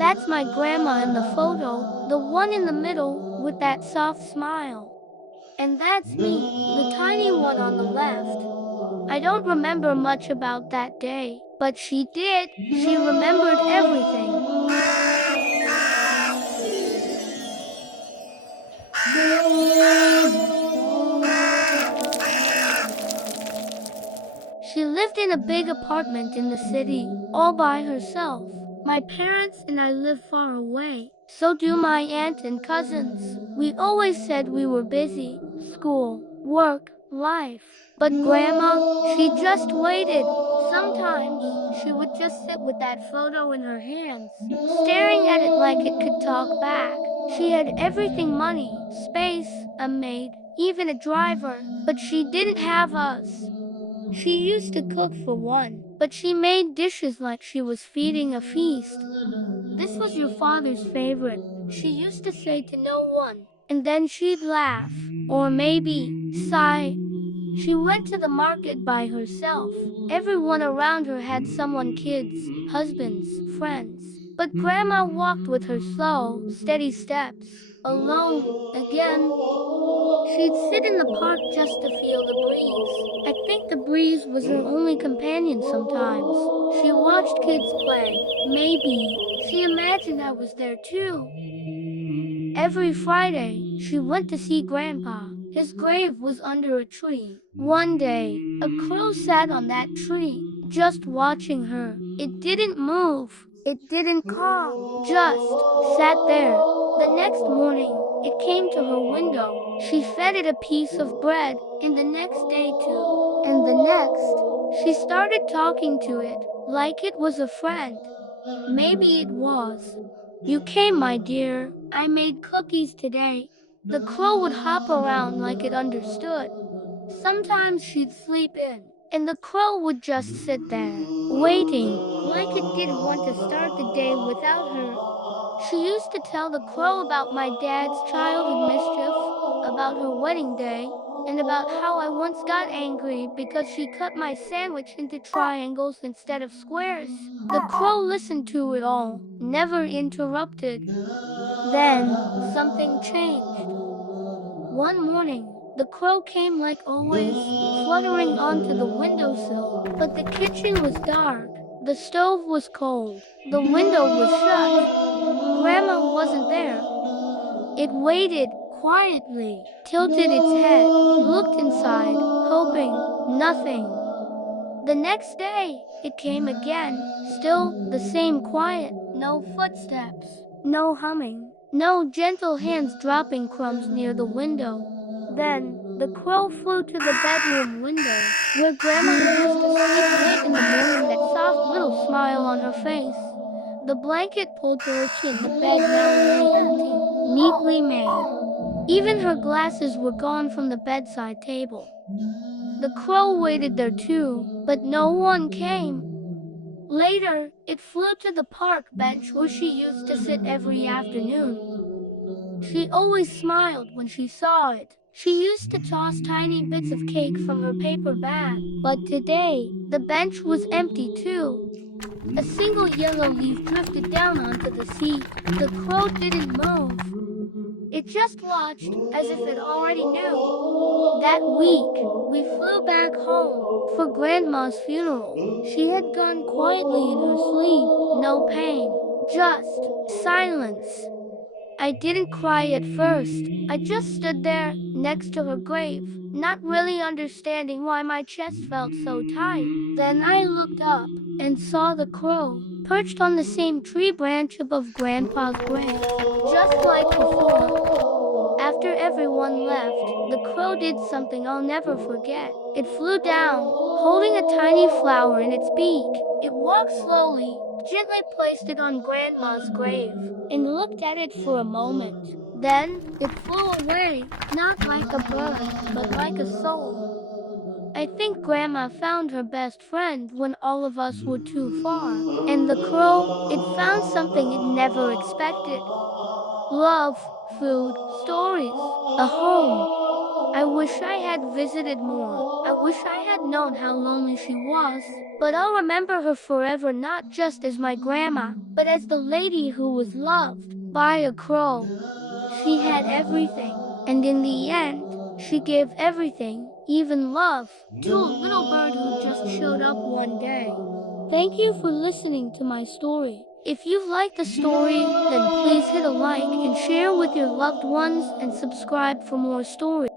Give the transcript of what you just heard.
That's my grandma in the photo, the one in the middle with that soft smile. And that's me, the tiny one on the left. I don't remember much about that day, but she did. She remembered everything. She lived in a big apartment in the city, all by herself. My parents and I live far away. So do my aunt and cousins. We always said we were busy. School, work, life. But Grandma, she just waited. Sometimes, she would just sit with that photo in her hands, staring at it like it could talk back. She had everything: money, space, a maid, even a driver. But she didn't have us. She used to cook for one, but she made dishes like she was feeding a feast. "This was your father's favorite," she used to say to no one. And then she'd laugh, or maybe sigh. She went to the market by herself. Everyone around her had someone: kids, husbands, friends. But Grandma walked with her slow, steady steps, alone, again. She'd sit in the park just to feel the breeze. I think the breeze was her only companion sometimes. She watched kids play. Maybe she imagined I was there too. Every Friday, she went to see Grandpa. His grave was under a tree. One day, a crow sat on that tree, just watching her. It didn't move. It didn't caw. Just sat there. The next morning, it came to her window. She fed it a piece of bread, and the next day too. And the next, she started talking to it, like it was a friend. Maybe it was. "You came, my dear. I made cookies today." The crow would hop around like it understood. Sometimes she'd sleep in, and the crow would just sit there, waiting, like it didn't want to start the day without her. She used to tell the crow about my dad's childhood mischief, about her wedding day, and about how I once got angry because she cut my sandwich into triangles instead of squares. The crow listened to it all, never interrupted. Then, something changed. One morning, the crow came like always, fluttering onto the windowsill. But the kitchen was dark, the stove was cold, the window was shut. Grandma wasn't there. It waited, quietly, tilted its head, looked inside, hoping. Nothing. The next day, it came again, still the same quiet. No footsteps, no humming, no gentle hands dropping crumbs near the window. Then, the crow flew to the bedroom window, where Grandma used to sleep late in the morning, that soft little smile on her face. The blanket pulled to her chin, the bed now lay empty, neatly made. Even her glasses were gone from the bedside table. The crow waited there too, but no one came. Later, it flew to the park bench where she used to sit every afternoon. She always smiled when she saw it. She used to toss tiny bits of cake from her paper bag. But today, the bench was empty too. A single yellow leaf drifted down onto the seat. The crow didn't move. It just watched, as if it already knew. That week, we flew back home for Grandma's funeral. She had gone quietly in her sleep, no pain, just silence. I didn't cry at first. I just stood there, next to her grave, not really understanding why my chest felt so tight. Then I looked up and saw the crow, perched on the same tree branch above Grandpa's grave, just like before. After everyone left, the crow did something I'll never forget. It flew down, holding a tiny flower in its beak. It walked slowly, gently placed it on Grandma's grave, and looked at it for a moment. Then, it flew away, not like a bird, but like a soul. I think Grandma found her best friend when all of us were too far. And the crow, it found something it never expected: love, food, stories, a home. I wish I had visited more. I wish I had known how lonely she was. But I'll remember her forever, not just as my grandma, but as the lady who was loved by a crow. She had everything, and in the end, she gave everything, even love, to a little bird who just showed up one day. Thank you for listening to my story. If you've liked the story, then please hit a like and share with your loved ones and subscribe for more stories.